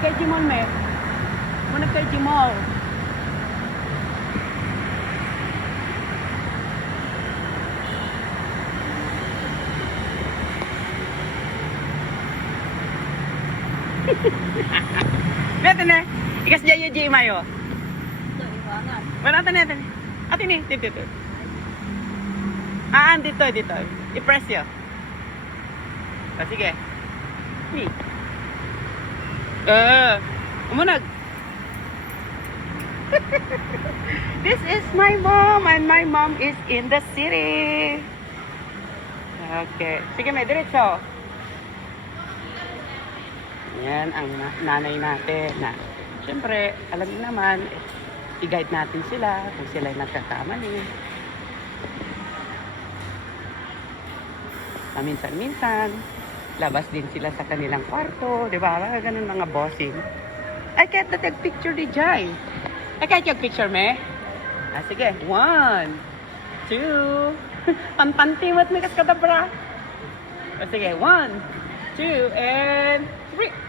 kay Jimol, me. Munag kay Jimol. Beto na. Ikas dyan yung Jimayo. Wala ito na ito. Ate ni, dito. Dito. I-press yun. Sige. Ni. Umunag. This is my mom and my mom is in the city. Okay. Sige, may diretso. Yan ang nanay natin na siyempre, alam niyo naman, i-guide natin sila kung sila ay nagkakamali. Minsan-minsan, labas din sila sa kanilang kwarto, di ba? Ganun mga bossing. I can't take picture di Jai. I can't take picture, me. Sige. 1, 2. Panpantiwat may kaskadabra. Sige. 1, 2, and 3.